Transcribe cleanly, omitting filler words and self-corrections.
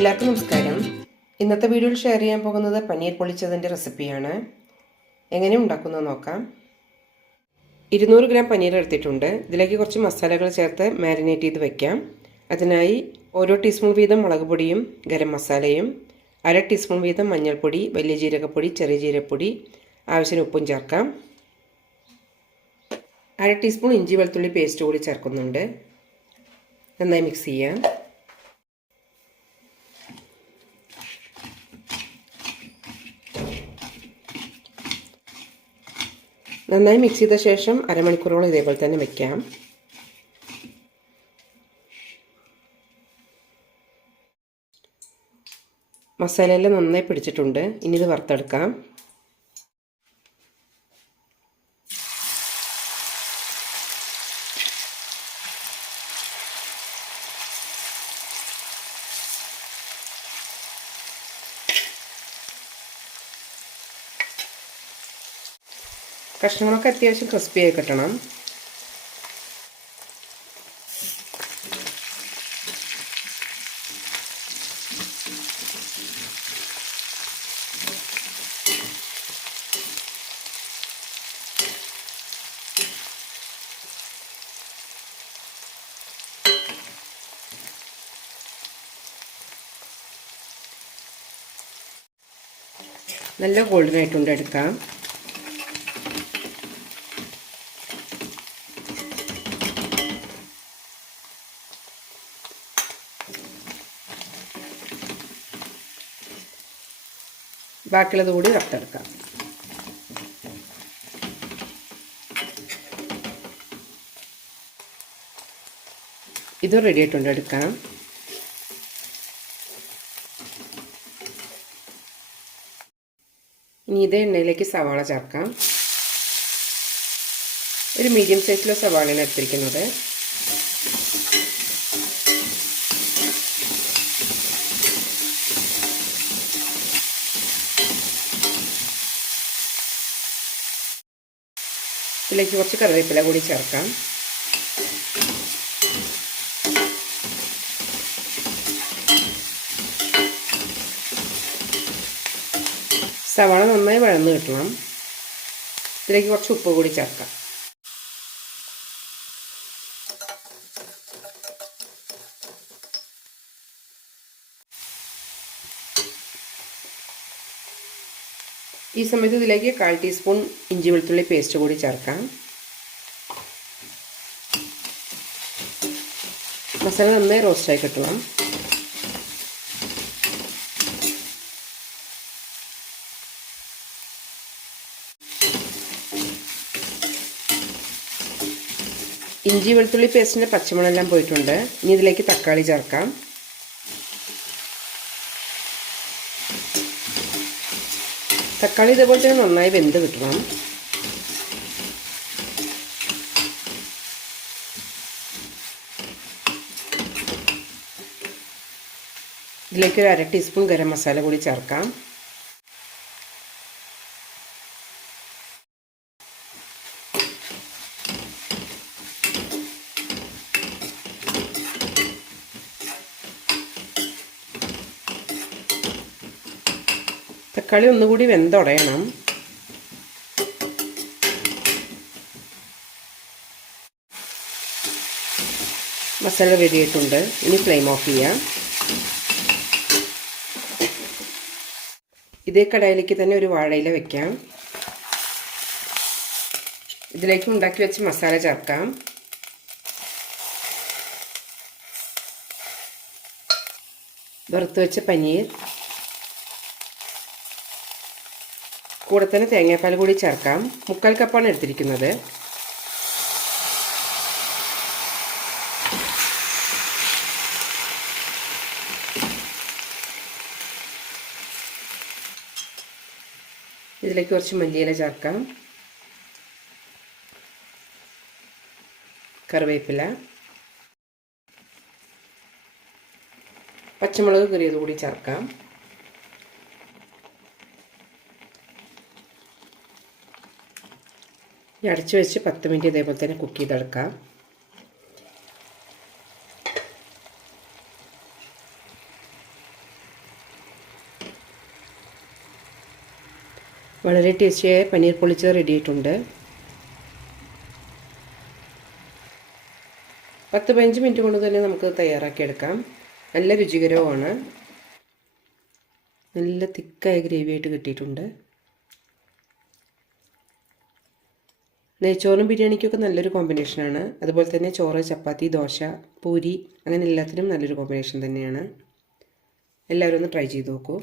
എല്ലാവർക്കും നമസ്കാരം. ഇന്നത്തെ വീഡിയോയിൽ ഷെയർ ചെയ്യാൻ പോകുന്നത് പനീർ പൊള്ളിച്ചതിൻ്റെ റെസിപ്പിയാണ്. എങ്ങനെ ഉണ്ടാക്കുന്നത് നോക്കാം. 200 ഗ്രാം പനീർ എടുത്തിട്ടുണ്ട്. ഇതിലേക്ക് കുറച്ച് മസാലകൾ ചേർത്ത് മാരിനേറ്റ് ചെയ്ത് വയ്ക്കാം. അതിനായി ഓരോ ടീസ്പൂൺ വീതം മുളക് പൊടിയും ഗരം മസാലയും 1/2 ടീസ്പൂൺ വീതം മഞ്ഞൾപ്പൊടി, വലിയ ജീരകപ്പൊടി, ചെറിയ ജീരകപ്പൊടി, ആവശ്യത്തിന് ഉപ്പും ചേർക്കാം. 1/2 ടീസ്പൂൺ ഇഞ്ചി വെളുത്തുള്ളി പേസ്റ്റ് കൂടി ചേർക്കുന്നുണ്ട്. നന്നായി മിക്സ് ചെയ്യാം. നന്നായി മിക്സ് ചെയ്ത ശേഷം അരമണിക്കൂറോളം ഇതേപോലെ തന്നെ വയ്ക്കാം. മസാലയെല്ലാം നന്നായി പിടിച്ചിട്ടുണ്ട്. ഇനി ഇത് വറുത്തെടുക്കാം. കഷ്ണങ്ങളൊക്കെ അത്യാവശ്യം ക്രിസ്പിയായി കിട്ടണം. നല്ല ഗോൾഡൻ ആയിട്ടുണ്ട്. എടുക്കാം. ബാക്കിയുള്ളത് കൂടി വറുത്തെടുക്കാം. ഇത് റെഡി ആയിട്ടുണ്ട്. എടുക്കാം. ഇനി ഇതേ എണ്ണയിലേക്ക് സവാള ചേർക്കാം. ഒരു മീഡിയം സൈസിലെ സവാളയാണ് എടുത്തിരിക്കുന്നത്. ഇതിലേക്ക് കുറച്ച് കറിവേപ്പില കൂടി ചേർക്കാം. സവാള നന്നായി വഴന്ന് കിട്ടണം. ഇതിലേക്ക് കുറച്ച് ഉപ്പ് കൂടി ചേർക്കാം. ഈ സമയത്ത് ഇതിലേക്ക് 1/4 ടീസ്പൂൺ ഇഞ്ചി വെളുത്തുള്ളി പേസ്റ്റ് കൂടി ചേർക്കാം. മസാല നന്നായി റോസ്റ്റായി കിട്ടണം. ഇഞ്ചി വെളുത്തുള്ളി പേസ്റ്റിൻ്റെ പച്ചമണമെല്ലാം പോയിട്ടുണ്ട്. ഇനി ഇതിലേക്ക് തക്കാളി ചേർക്കാം. തക്കാളി ഇതേപോലെ തന്നെ നന്നായി വെന്ത് കിട്ടണം. ഇതിലേക്ക് 1/2 ടീസ്പൂൺ ഗരം മസാല കൂടി ചേർക്കാം. തക്കാളി ഒന്നുകൂടി വെന്തുടയണം. മസാല റെഡി ആയിട്ടുണ്ട്. ഇനി ഫ്ലെയിം ഓഫ് ചെയ്യാം. ഇതേ കടായിലേക്ക് തന്നെ ഒരു വാഴയില വെക്കാം. ഇതിലേക്ക് ഉണ്ടാക്കി വെച്ച് മസാല ചേർക്കാം. വറുത്ത് വെച്ച പനീർ, കൂടെ തന്നെ തേങ്ങാപ്പാൽ കൂടി ചേർക്കാം. 3/4 കപ്പാണ് എടുത്തിരിക്കുന്നത്. ഇതിലേക്ക് കുറച്ച് മല്ലിയില ചേർക്കാം. കറിവേപ്പില, പച്ചമുളക് കീറിയത് കൂടി ചേർക്കാം. ഈ അടച്ചു വെച്ച് 10 മിനിറ്റ് ഇതേപോലെ തന്നെ കുക്ക് ചെയ്തെടുക്കാം. വളരെ ടേസ്റ്റിയായ പനീർ പൊള്ളിച്ചത് റെഡി ആയിട്ടുണ്ട്. 10-15 മിനിറ്റ് കൊണ്ട് തന്നെ നമുക്ക് തയ്യാറാക്കിയെടുക്കാം. നല്ല രുചികരവുമാണ്. നല്ല തിക്കായ ഗ്രേവി ആയിട്ട് കിട്ടിയിട്ടുണ്ട്. നെയ്ച്ചോറും ബിരിയാണിക്കൊക്കെ നല്ലൊരു കോമ്പിനേഷനാണ്. അതുപോലെ തന്നെ ചോറ്, ചപ്പാത്തി, ദോശ, പൂരി അങ്ങനെ എല്ലാത്തിനും നല്ലൊരു കോമ്പിനേഷൻ തന്നെയാണ്. എല്ലാവരും ഒന്ന് ട്രൈ ചെയ്ത് നോക്കൂ.